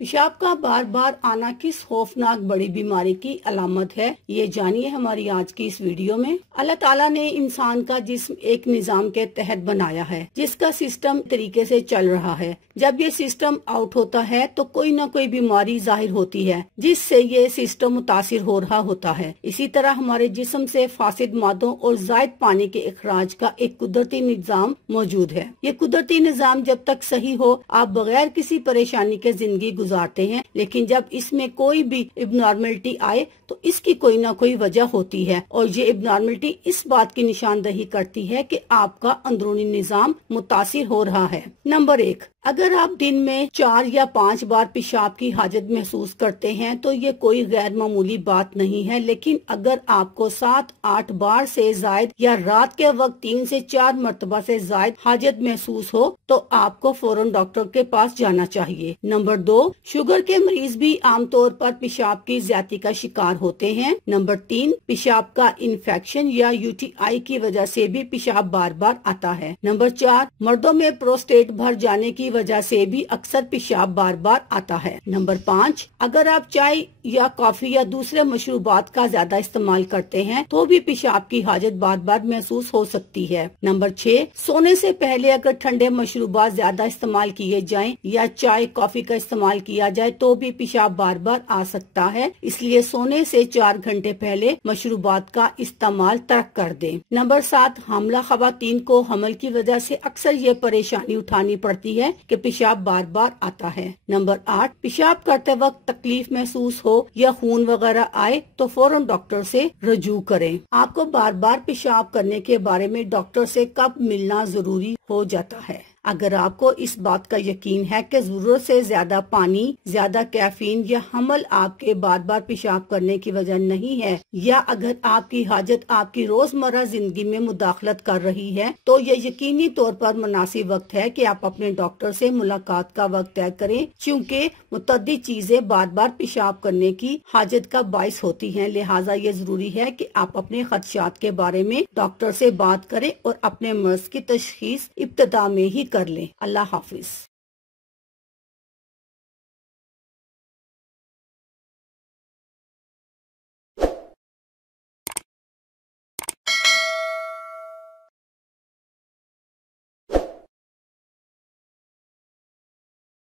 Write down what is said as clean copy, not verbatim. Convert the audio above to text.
पेशाब का बार बार आना किस खौफनाक बड़ी बीमारी की अलामत है, ये जानिए हमारी आज की इस वीडियो में। अल्लाह ताला ने इंसान का जिस्म एक निजाम के तहत बनाया है, जिसका सिस्टम तरीके से चल रहा है। जब ये सिस्टम आउट होता है तो कोई न कोई बीमारी जाहिर होती है, जिससे ये सिस्टम मुतासिर हो रहा होता है। इसी तरह हमारे जिस्म से फासिद मादों और जायद पानी के इखराज का एक कुदरती निजाम मौजूद है। ये कुदरती निजाम जब तक सही हो, आप बगैर किसी परेशानी के जिंदगी गुजारते हैं, लेकिन जब इसमें कोई भी इब्नॉर्मलिटी आए तो इसकी कोई ना कोई वजह होती है, और ये इब्नॉर्मलिटी इस बात की निशानदही करती है कि आपका अंदरूनी निजाम मुतासिर हो रहा है। नंबर 1, अगर आप दिन में 4 या 5 बार पेशाब की हाजत महसूस करते हैं तो ये कोई गैर मामूली बात नहीं है, लेकिन अगर आपको 7-8 बार से जायद या रात के वक्त 3 से 4 मरतबा से जायद हाजत महसूस हो तो आपको फौरन डॉक्टर के पास जाना चाहिए। नंबर 2, शुगर के मरीज भी आमतौर पर पेशाब की ज्यादती का शिकार होते हैं। नंबर 3, पेशाब का इन्फेक्शन या UTI की वजह से भी पेशाब बार बार आता है। नंबर 4, मर्दों में प्रोस्टेट भर जाने की वजह से भी अक्सर पेशाब बार बार आता है। नंबर 5, अगर आप चाय या कॉफी या दूसरे मशरूबात का ज्यादा इस्तेमाल करते हैं तो भी पेशाब की हाजत बार बार महसूस हो सकती है। नंबर 6, सोने से पहले अगर ठंडे मशरूबात ज्यादा इस्तेमाल किए जाएं या चाय कॉफी का इस्तेमाल किया जाए तो भी पेशाब बार बार आ सकता है, इसलिए सोने से 4 घंटे पहले मशरूबात का इस्तेमाल तर्क कर दें। नंबर 7, हामला खवातीन को हमल की वजह से अक्सर ये परेशानी उठानी पड़ती है कि पेशाब बार बार आता है। नंबर 8, पेशाब करते वक्त तकलीफ महसूस हो या खून वगैरह आए तो फौरन डॉक्टर से रजू करें। आपको बार बार पेशाब करने के बारे में डॉक्टर से कब मिलना जरूरी हो जाता है? अगर आपको इस बात का यकीन है कि जरूरत से ज्यादा पानी, ज्यादा कैफीन या हमल आपके बार बार पेशाब करने की वजह नहीं है, या अगर आपकी हाजत आपकी रोजमर्रा जिंदगी में मुदाखलत कर रही है, तो ये यकीनी तौर पर मुनासिब वक्त है कि आप अपने डॉक्टर से मुलाकात का वक्त तय करें, क्योंकि मुतअद्दिद चीजें बार बार पेशाब करने की हाजत का बाइस होती हैं। लिहाजा ये जरूरी है कि आप अपने खदशात के बारे में डॉक्टर से बात करें और अपने मर्ज की तशखीस इब्तिदा में ही कर लें। अल्लाह हाफिज।